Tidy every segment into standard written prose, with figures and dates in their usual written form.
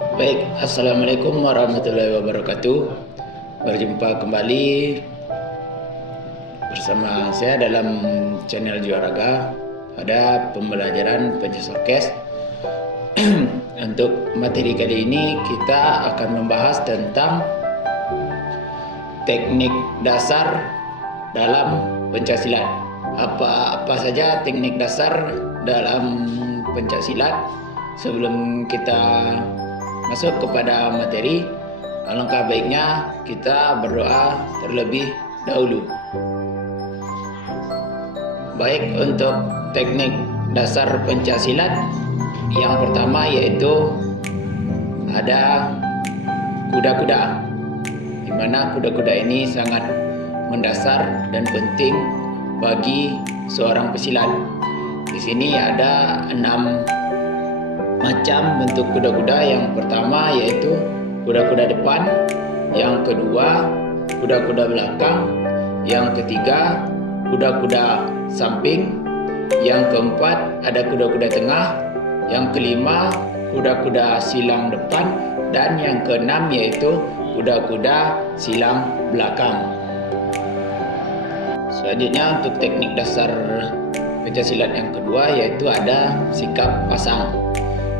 Baik, Assalamualaikum warahmatullahi wabarakatuh. Berjumpa kembali bersama saya dalam channel Juaraga pada pembelajaran pencet. Untuk materi kali ini kita akan membahas tentang teknik dasar dalam pencaksilat. Apa saja teknik dasar dalam pencaksilat? Sebelum kita masuk kepada materi, alangkah baiknya kita berdoa terlebih dahulu. Baik, untuk teknik dasar pencaksilat yang pertama yaitu ada kuda-kuda, di mana kuda-kuda ini sangat mendasar dan penting bagi seorang pesilat. Di sini ada 6 macam bentuk kuda-kuda. Yang pertama yaitu kuda-kuda depan, yang kedua kuda-kuda belakang, yang ketiga kuda-kuda samping, yang keempat ada kuda-kuda tengah, yang kelima kuda-kuda silang depan, dan yang keenam yaitu kuda-kuda silang belakang. Selanjutnya untuk teknik dasar pencaksilat yang kedua yaitu ada sikap pasang,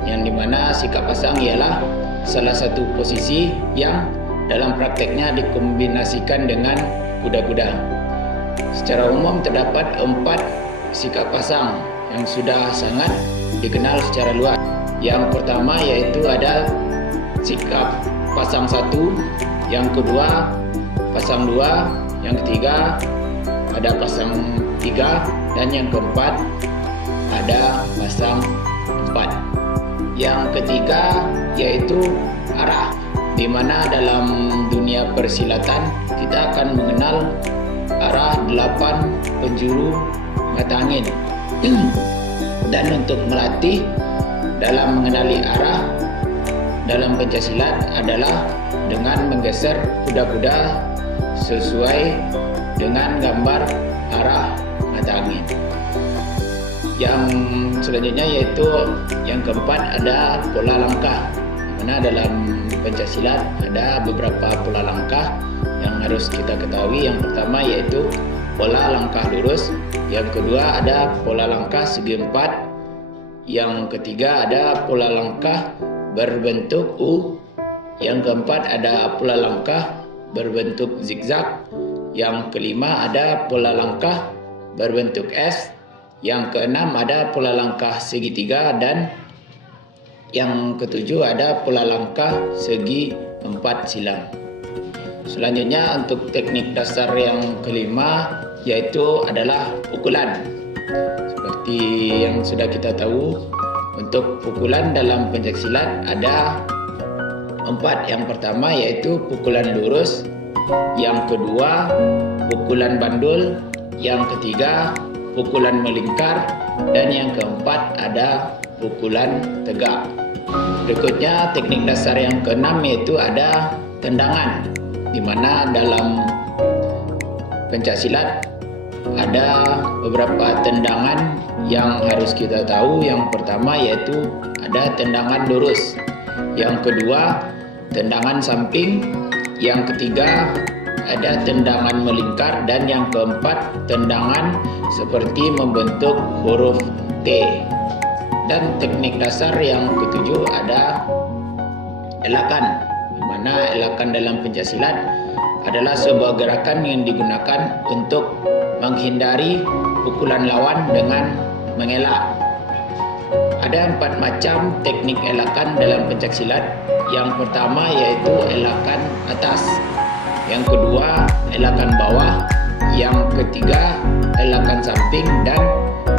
yang dimana sikap pasang ialah salah satu posisi yang dalam prakteknya dikombinasikan dengan kuda-kuda. Secara umum terdapat 4 sikap pasang yang sudah sangat dikenal secara luas. Yang pertama yaitu ada sikap pasang 1, yang kedua pasang 2, yang ketiga ada pasang 3, dan yang keempat ada pasang 4. Yang ketiga yaitu arah, di mana dalam dunia persilatan kita akan mengenal arah 8 penjuru mata angin. Dan untuk melatih dalam mengenali arah dalam pencaksilat adalah dengan menggeser kuda-kuda sesuai dengan gambar arah mata angin. Yang selanjutnya yaitu yang keempat ada pola langkah, di mana dalam pencaksilat ada beberapa pola langkah yang harus kita ketahui. Yang pertama yaitu pola langkah lurus, yang kedua ada pola langkah segi empat, yang ketiga ada pola langkah berbentuk U, yang keempat ada pola langkah berbentuk zigzag, yang kelima ada pola langkah berbentuk S, yang keenam ada pola langkah segitiga, dan yang ketujuh ada pola langkah segi 4 silang. Selanjutnya untuk teknik dasar yang kelima yaitu adalah pukulan. Seperti yang sudah kita tahu, untuk pukulan dalam pencaksilat ada 4. Yang pertama yaitu pukulan lurus, yang kedua pukulan bandul, yang ketiga pukulan melingkar, dan yang keempat ada pukulan tegak. Berikutnya teknik dasar yang keenam yaitu ada tendangan, di mana dalam pencaksilat ada beberapa tendangan yang harus kita tahu. Yang pertama yaitu ada tendangan lurus, yang kedua tendangan samping, yang ketiga ada tendangan melingkar, dan yang keempat tendangan seperti membentuk huruf T. Dan teknik dasar yang ketujuh ada elakan, di mana elakan dalam pencaksilat adalah sebuah gerakan yang digunakan untuk menghindari pukulan lawan dengan mengelak. Ada 4 macam teknik elakan dalam pencaksilat. Yang pertama yaitu elakan atas, yang kedua elakan bawah, yang ketiga elakan samping, dan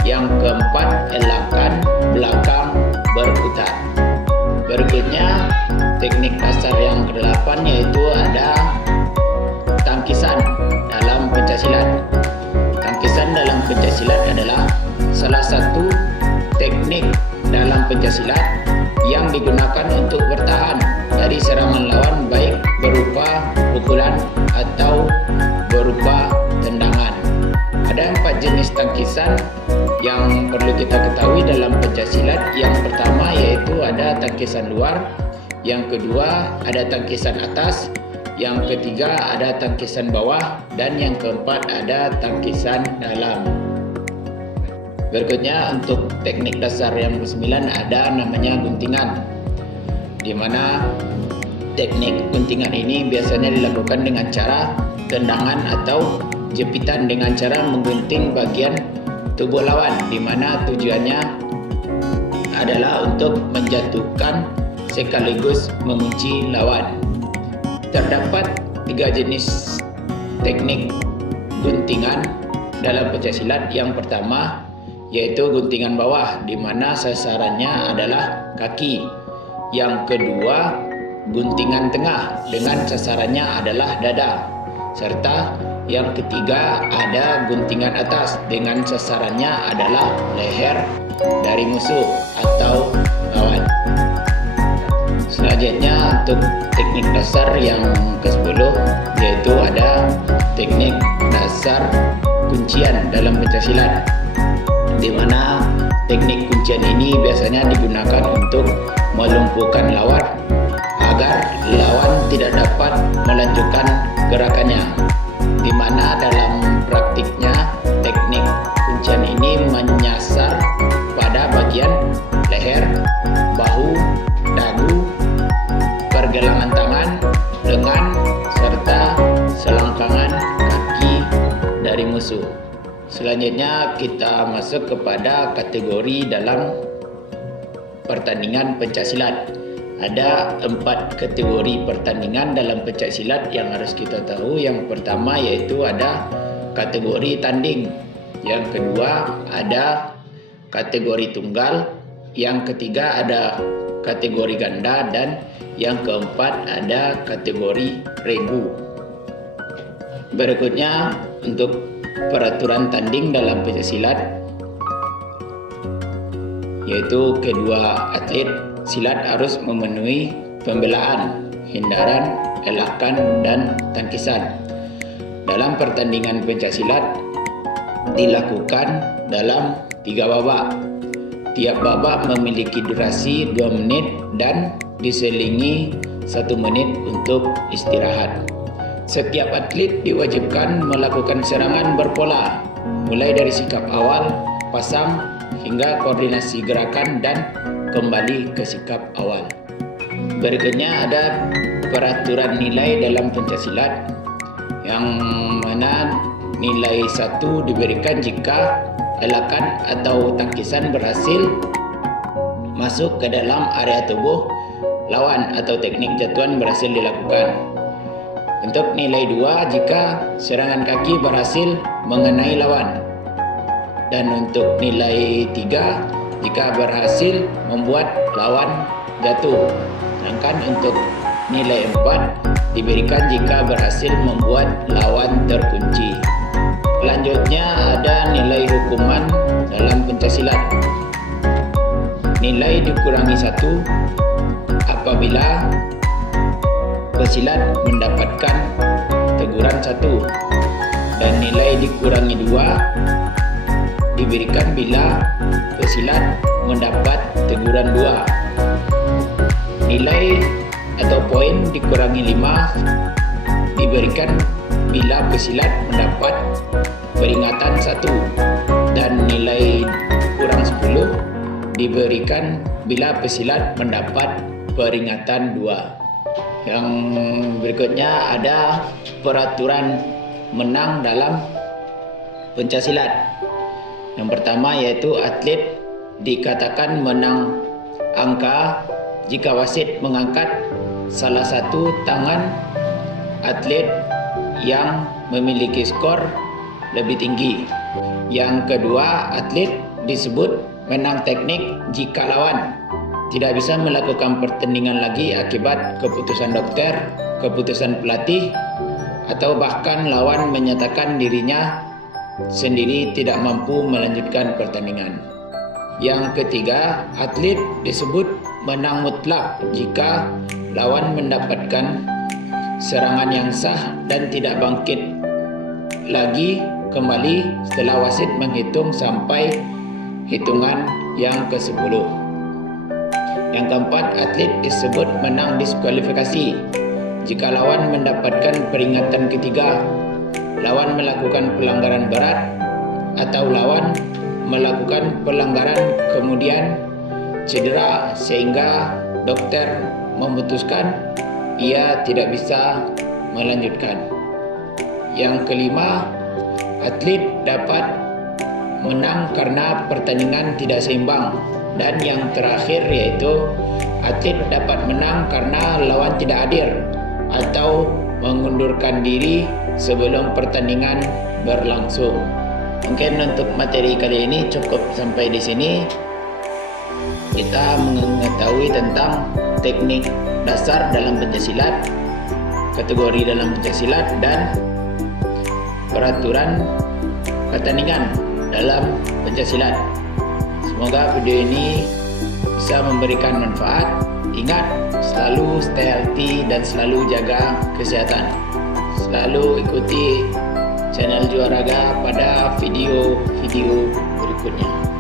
yang keempat elakan belakang berputar. Berikutnya teknik dasar yang ke-8 yaitu ada tangkisan dalam pencaksilat. Tangkisan dalam pencaksilat adalah salah satu teknik dalam pencaksilat yang digunakan untuk bertahan dari serangan lawan, baik berupa pukulan atau berupa tendangan. Ada 4 jenis tangkisan yang perlu kita ketahui dalam pencaksilat. Yang pertama yaitu ada tangkisan luar, yang kedua ada tangkisan atas, yang ketiga ada tangkisan bawah, dan yang keempat ada tangkisan dalam. Berikutnya untuk teknik dasar yang ke-9 ada namanya guntingan, di mana teknik guntingan ini biasanya dilakukan dengan cara tendangan atau jepitan dengan cara menggunting bagian tubuh lawan, di mana tujuannya adalah untuk menjatuhkan sekaligus mengunci lawan. Terdapat 3 jenis teknik guntingan dalam pencaksilat. Yang pertama yaitu guntingan bawah, di mana sasarannya adalah kaki. Yang kedua guntingan tengah dengan sasarannya adalah dada. Serta yang ketiga ada guntingan atas dengan sasarannya adalah leher dari musuh atau lawan. Selanjutnya untuk teknik dasar yang ke-10 yaitu ada teknik dasar kuncian dalam pencaksilat, di mana teknik kuncian ini biasanya digunakan untuk melumpuhkan lawan agar lawan tidak dapat melanjutkan gerakannya, di mana dalam praktiknya teknik kuncian ini menyasar pada bagian leher, bahu, dagu, pergelangan tangan, lengan, serta selangkangan kaki dari musuh. Selanjutnya kita masuk kepada kategori dalam pertandingan pencaksilat. Ada 4 kategori pertandingan dalam pencaksilat yang harus kita tahu. Yang pertama yaitu ada kategori tanding, yang kedua ada kategori tunggal, yang ketiga ada kategori ganda, dan yang keempat ada kategori regu. Berikutnya untuk peraturan tanding dalam pencaksilat, yaitu kedua atlet silat harus memenuhi pembelaan, hindaran, elakan, dan tangkisan. Dalam pertandingan pencaksilat dilakukan dalam 3 babak. Tiap babak memiliki durasi 2 menit dan diselingi 1 menit untuk istirahat. Setiap atlet diwajibkan melakukan serangan berpola, mulai dari sikap awal, pasang, hingga koordinasi gerakan dan kembali ke sikap awal. Berikutnya ada peraturan nilai dalam pencaksilat, yang mana nilai 1 diberikan jika elakan atau tangkisan berhasil masuk ke dalam area tubuh lawan atau teknik jatuhan berhasil dilakukan. Untuk nilai 2 jika serangan kaki berhasil mengenai lawan. Dan untuk nilai 3 jika berhasil membuat lawan jatuh. Sedangkan untuk nilai 4 diberikan jika berhasil membuat lawan terkunci. Selanjutnya ada nilai hukuman dalam pencaksilat. Nilai dikurangi 1 apabila pesilat mendapatkan teguran 1, dan nilai dikurangi 2 diberikan bila pesilat mendapat teguran 2. Nilai atau poin dikurangi 5 diberikan bila pesilat mendapat peringatan 1, dan nilai kurang 10 diberikan bila pesilat mendapat peringatan 2. Yang berikutnya ada peraturan menang dalam pencaksilat. Yang pertama yaitu atlet dikatakan menang angka jika wasit mengangkat salah satu tangan atlet yang memiliki skor lebih tinggi. Yang kedua, atlet disebut menang teknik jika lawan tidak bisa melakukan pertandingan lagi akibat keputusan dokter, keputusan pelatih, atau bahkan lawan menyatakan dirinya sendiri tidak mampu melanjutkan pertandingan. Yang ketiga, atlet disebut menang mutlak jika lawan mendapatkan serangan yang sah dan tidak bangkit lagi kembali setelah wasit menghitung sampai hitungan yang ke-10. Yang keempat, atlet disebut menang diskualifikasi jika lawan mendapatkan peringatan ketiga, lawan melakukan pelanggaran berat, atau lawan melakukan pelanggaran kemudian cedera sehingga dokter memutuskan ia tidak bisa melanjutkan. Yang kelima, atlet dapat menang karena pertandingan tidak seimbang. Dan yang terakhir yaitu atlet dapat menang karena lawan tidak hadir atau mengundurkan diri sebelum pertandingan berlangsung. Mungkin untuk materi kali ini cukup sampai di sini. Kita mengetahui tentang teknik dasar dalam pencaksilat, kategori dalam pencaksilat, dan peraturan pertandingan dalam pencaksilat. Semoga video ini bisa memberikan manfaat. Ingat, selalu stay healthy dan selalu jaga kesehatan. Selalu ikuti channel Juaraga pada video-video berikutnya.